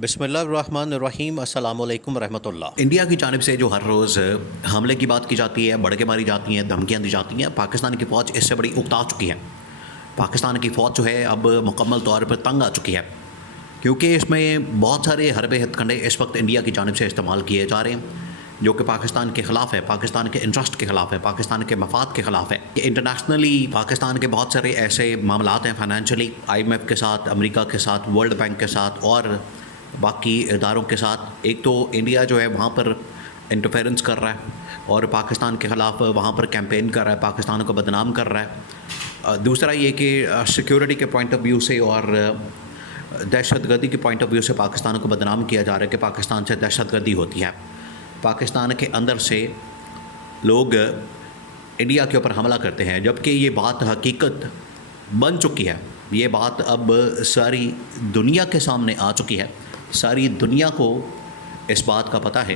बिस्मिल्लाहिर्रहमानिर्रहीम अस्सलामुअलैकुम रहमतुल्लाह। इंडिया की जानिब से जो हर रोज़ हमले की बात की जाती है, बढ़ के मारी जाती हैं, धमकियाँ दी जाती हैं, पाकिस्तान की फ़ौज इससे बड़ी उकता चुकी है। पाकिस्तान की फ़ौज जो है अब मुकम्मल तौर पर तंग आ चुकी है, क्योंकि इसमें बहुत सारे हरबे हथकंडे इस वक्त इंडिया की जानिब से इस्तेमाल किए जा रहे हैं, जो कि पाकिस्तान के ख़िलाफ़ है, पाकिस्तान के इंटरेस्ट के ख़िलाफ़ है, पाकिस्तान के मफाद के ख़िलाफ़ है। इंटरनेशनली पाकिस्तान के बहुत सारे ऐसे मामलात हैं फाइनेंशियली, IMF के साथ, अमेरिका के साथ, वर्ल्ड बैंक के साथ और बाकी इदारों के साथ। एक तो इंडिया जो है वहाँ पर इंटरफेरेंस कर रहा है और पाकिस्तान के ख़िलाफ़ वहाँ पर कैंपेन कर रहा है, पाकिस्तान को बदनाम कर रहा है। दूसरा ये कि सिक्योरिटी के पॉइंट ऑफ व्यू से और दहशतगर्दी के पॉइंट ऑफ व्यू से पाकिस्तान को बदनाम किया जा रहा है कि पाकिस्तान से दहशतगर्दी होती है। पाकिस्तान के अंदर से लोग इंडिया के ऊपर हमला करते हैं, जबकि ये बात हकीकत बन चुकी है। ये बात अब सारी दुनिया के सामने आ चुकी है। सारी दुनिया को इस बात का पता है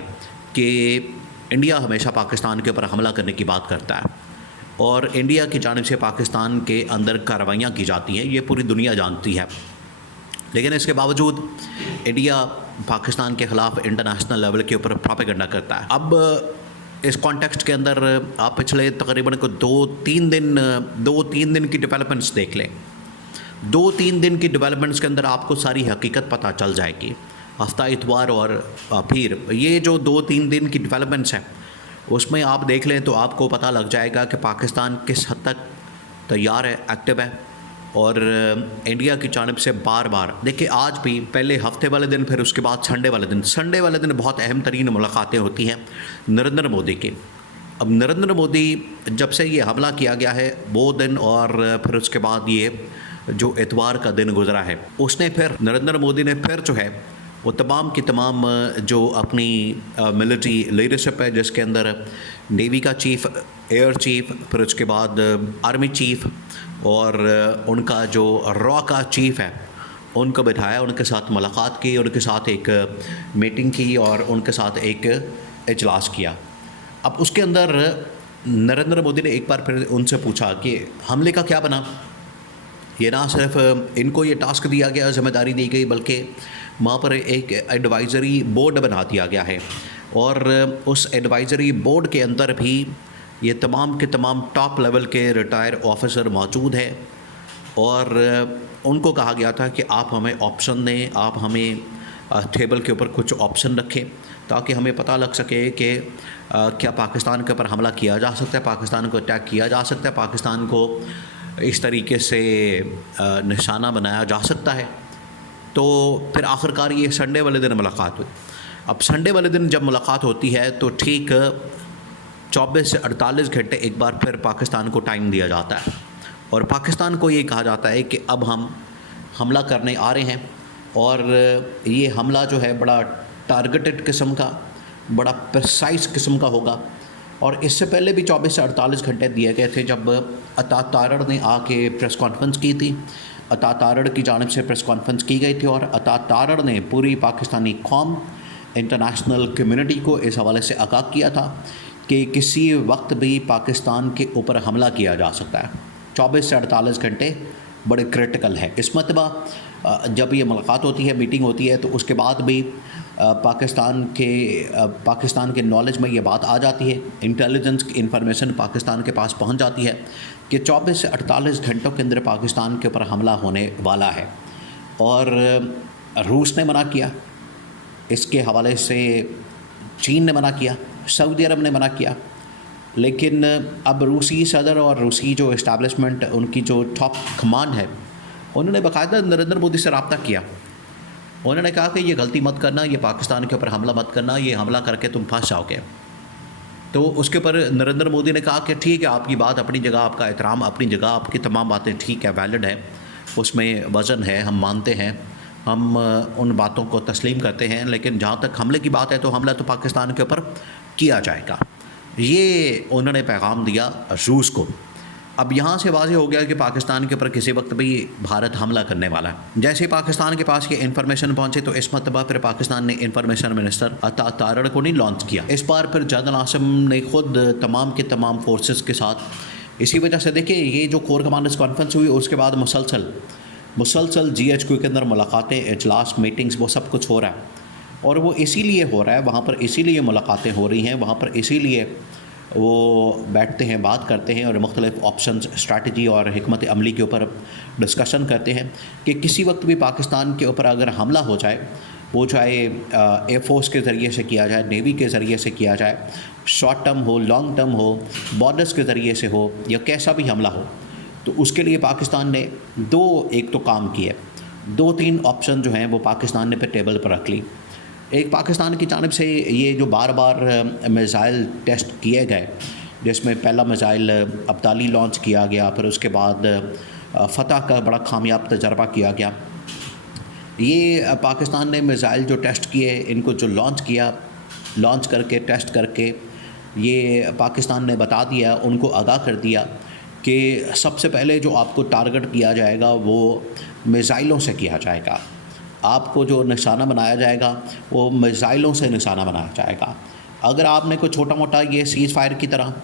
कि इंडिया हमेशा पाकिस्तान के ऊपर हमला करने की बात करता है और इंडिया की जानिब से पाकिस्तान के अंदर कार्रवाइयाँ की जाती हैं, ये पूरी दुनिया जानती है। लेकिन इसके बावजूद इंडिया पाकिस्तान के ख़िलाफ़ इंटरनेशनल लेवल के ऊपर प्रोपेगेंडा करता है। अब इस कॉन्टेक्स्ट के अंदर आप पिछले तकरीबन को दो तीन दिन की डेवलपमेंट्स देख लें। 2-3 दिन की डेवलपमेंट्स के अंदर आपको सारी हकीकत पता चल जाएगी। हफ्ता इतवार और फिर ये जो 2-3 दिन की डेवलपमेंट्स हैं, उसमें आप देख लें तो आपको पता लग जाएगा कि पाकिस्तान किस हद तक तैयार है, एक्टिव है। और इंडिया की जानिब से बार बार देखिए, आज भी पहले हफ्ते वाले दिन, फिर उसके बाद संडे वाले दिन बहुत अहम तरीन मुलाकातें होती हैं नरेंद्र मोदी की। अब नरेंद्र मोदी जब से ये हमला किया गया है वो दिन और फिर उसके बाद ये जो इतवार का दिन गुजरा है, उसने फिर नरेंद्र मोदी ने फिर जो है वो तमाम की तमाम जो अपनी मिलिट्री लीडरशिप है, जिसके अंदर नेवी का चीफ़, एयर चीफ़, फिर उसके बाद आर्मी चीफ़ और उनका जो रॉ का चीफ़ है, उनको बिठाया, उनके साथ मुलाकात की, उनके साथ एक मीटिंग की और उनके साथ एक इजलास किया। अब उसके अंदर नरेंद्र मोदी ने एक बार फिर उनसे पूछा कि हमले का क्या बना। ये ना सिर्फ इनको ये टास्क दिया गया, ज़िम्मेदारी दी गई, बल्कि वहाँ पर एक एडवाइज़री बोर्ड बना दिया गया है और उस एडवाइज़री बोर्ड के अंदर भी ये तमाम के तमाम टॉप लेवल के रिटायर ऑफिसर मौजूद हैं और उनको कहा गया था कि आप हमें ऑप्शन दें, आप हमें टेबल के ऊपर कुछ ऑप्शन रखें ताकि हमें पता लग सके कि क्या पाकिस्तान के ऊपर हमला किया जा सकता है, पाकिस्तान को अटैक किया जा सकता है, पाकिस्तान को इस तरीके से निशाना बनाया जा सकता है। तो फिर आखिरकार ये संडे वाले दिन मुलाकात हुई। अब संडे वाले दिन जब मुलाकात होती है तो ठीक 24 से 48 घंटे एक बार फिर पाकिस्तान को टाइम दिया जाता है और पाकिस्तान को ये कहा जाता है कि अब हम हमला करने आ रहे हैं और ये हमला जो है बड़ा टारगेटेड किस्म का, बड़ा प्रिसाइज किस्म का होगा। और इससे पहले भी 24 से 48 घंटे दिए गए थे, जब अता तारड़ ने आके प्रेस कॉन्फ्रेंस की थी। अता तारड़ की जानिब से प्रेस कॉन्फ्रेंस की गई थी और अता तारड़ ने पूरी पाकिस्तानी कौम, इंटरनेशनल कम्युनिटी को इस हवाले से आगाह किया था कि किसी वक्त भी पाकिस्तान के ऊपर हमला किया जा सकता है। 24 से 48 घंटे बड़े क्रिटिकल है। इस मरतबा जब ये मुलाकात होती है, मीटिंग होती है, तो उसके बाद भी पाकिस्तान के नॉलेज में ये बात आ जाती है, इंटेलिजेंस की इंफॉर्मेशन पाकिस्तान के पास पहुंच जाती है कि 24 से 48 घंटों के अंदर पाकिस्तान के ऊपर हमला होने वाला है। और रूस ने मना किया, इसके हवाले से चीन ने मना किया, सऊदी अरब ने मना किया। लेकिन अब रूसी सदर और रूसी जो इस्टेब्लिशमेंट, उनकी जो टॉप कमांड है, उन्होंने बाकायदा नरेंद्र मोदी से रब्ता किया। उन्होंने कहा कि ये गलती मत करना, ये पाकिस्तान के ऊपर हमला मत करना, ये हमला करके तुम फंस जाओगे। तो उसके ऊपर नरेंद्र मोदी ने कहा कि ठीक है, आपकी बात अपनी जगह, आपका एहतराम अपनी जगह, आपकी तमाम बातें ठीक है, वैलिड है, उसमें वज़न है, हम मानते हैं, हम उन बातों को तस्लीम करते हैं। लेकिन जहाँ तक हमले की बात है तो हमला तो पाकिस्तान के ऊपर किया जाएगा, ये उन्होंने पैगाम दिया रूस को। अब यहाँ से वाज़ेह हो गया कि पाकिस्तान के ऊपर किसी वक्त भी भारत हमला करने वाला है। जैसे ही पाकिस्तान के पास ये इन्फॉर्मेशन पहुँचे तो इस मरतबा फिर पाकिस्तान ने इन्फॉर्मेशन मिनिस्टर अता तारड़ को नहीं लॉन्च किया। इस बार फिर जनरल आसिम ने खुद तमाम के तमाम फोर्सेस के साथ, इसी वजह से देखिए ये जो कोर कमांडर्स कॉन्फ्रेंस हुई उसके बाद मुसलसल मुसलसल GHQ के अंदर मुलाकातें, इजलास, मीटिंग्स, वो सब कुछ हो रहा है। और वो इसीलिए हो रहा है, वहाँ पर इसीलिए मुलाकातें हो रही हैं, वहाँ पर इसीलिए वो बैठते हैं, बात करते हैं और मुख्तलिफ़ ऑप्शंस, स्ट्रैटेजी और हिकमत अमली के ऊपर डिस्कशन करते हैं कि किसी वक्त भी पाकिस्तान के ऊपर अगर हमला हो जाए, वो चाहे एयरफोर्स के ज़रिए से किया जाए, नेवी के ज़रिए से किया जाए, शॉर्ट टर्म हो, लॉन्ग टर्म हो, बॉर्डर्स के ज़रिए से हो, या कैसा भी हमला हो, तो उसके लिए पाकिस्तान ने एक तो काम किए, 2-3 ऑप्शन जो हैं वो पाकिस्तान ने पे टेबल पर रख ली। एक, पाकिस्तान की जानिब से ये जो बार बार मिसाइल टेस्ट किए गए, जिसमें पहला मिसाइल अब्दाली लॉन्च किया गया, फिर उसके बाद फ़तह का बड़ा कामयाब तजर्बा किया गया। ये पाकिस्तान ने मिसाइल जो टेस्ट किए, इनको जो लॉन्च किया, लॉन्च करके, टेस्ट करके, ये पाकिस्तान ने बता दिया, उनको आगाह कर दिया कि सबसे पहले जो आपको टारगेट किया जाएगा वो मिसाइलों से किया जाएगा। आपको जो निशाना बनाया जाएगा वो मिसाइलों से निशाना बनाया जाएगा। अगर आपने कोई छोटा मोटा ये सीज़ फायर की तरह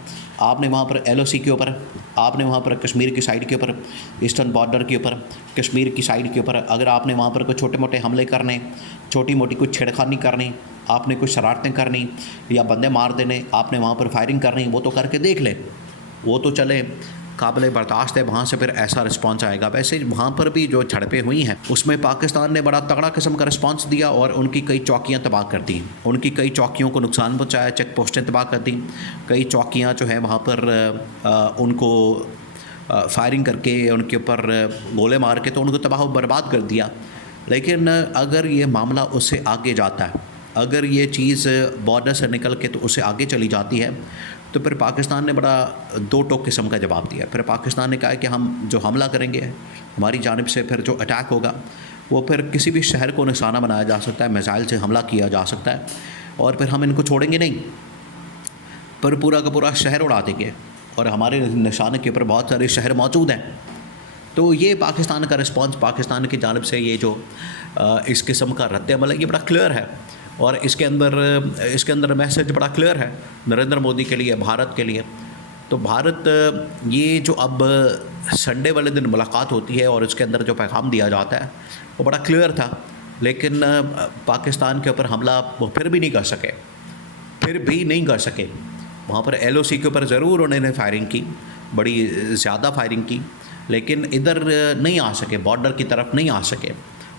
आपने वहाँ पर LOC के ऊपर, आपने वहाँ पर कश्मीर की साइड के ऊपर, ईस्टर्न बॉर्डर के ऊपर, कश्मीर की साइड के ऊपर, अगर आपने वहाँ पर कोई छोटे मोटे हमले करने, छोटी मोटी कुछ छेड़खानी करनी, आपने कुछ शरारतें करनी या बंदे मार देने, आपने वहाँ पर फायरिंग करनी, वो तो करके देख लें, वो तो चले, काबिल बर्दाश्त है, वहाँ से फिर ऐसा रिस्पॉन्स आएगा। वैसे वहाँ पर भी जो झड़पें हुई हैं उसमें पाकिस्तान ने बड़ा तगड़ा किस्म का रिस्पॉन्स दिया और उनकी कई चौकियाँ तबाह कर दी, उनकी कई चौकियों को नुकसान पहुँचाया, चेक पोस्टें तबाह कर दी, कई चौकियाँ जो हैं वहाँ पर उनको फायरिंग करके, उनके ऊपर गोले मार के तो उनको तबाह बर्बाद कर दिया। लेकिन अगर ये मामला उससे आगे जाता है, अगर ये चीज़ बॉर्डर से निकल के तो उससे आगे चली जाती है, तो फिर पाकिस्तान ने बड़ा दो टोक किस्म का जवाब दिया। फिर पाकिस्तान ने कहा कि हम जो हमला करेंगे, हमारी जानिब से फिर जो अटैक होगा वो फिर किसी भी शहर को निशाना बनाया जा सकता है, मिसाइल से हमला किया जा सकता है और फिर हम इनको छोड़ेंगे नहीं, पर पूरा का पूरा शहर उड़ा देंगे और हमारे निशाने के ऊपर बहुत सारे शहर मौजूद हैं। तो ये पाकिस्तान का रिस्पॉन्स, पाकिस्तान की जानिब से ये जो इस किस्म का रद्द-ए-अमल है, ये बड़ा क्लियर है और इसके अंदर मैसेज बड़ा क्लियर है नरेंद्र मोदी के लिए, भारत के लिए। तो भारत, ये जो अब संडे वाले दिन मुलाकात होती है और इसके अंदर जो पैगाम दिया जाता है वो बड़ा क्लियर था, लेकिन पाकिस्तान के ऊपर हमला वो फिर भी नहीं कर सके। वहाँ पर LOC के ऊपर ज़रूर उन्होंने फायरिंग की, बड़ी ज़्यादा फायरिंग की, लेकिन इधर नहीं आ सके, बॉर्डर की तरफ नहीं आ सके।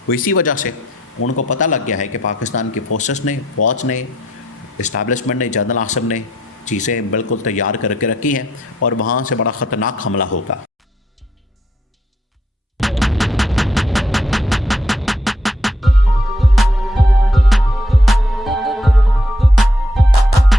वो इसी वजह से उनको पता लग गया है कि पाकिस्तान की फ़ौज ने, इस्टेब्लिशमेंट ने, जनरल आसिम ने चीज़ें बिल्कुल तैयार करके रखी हैं और वहाँ से बड़ा ख़तरनाक हमला होगा।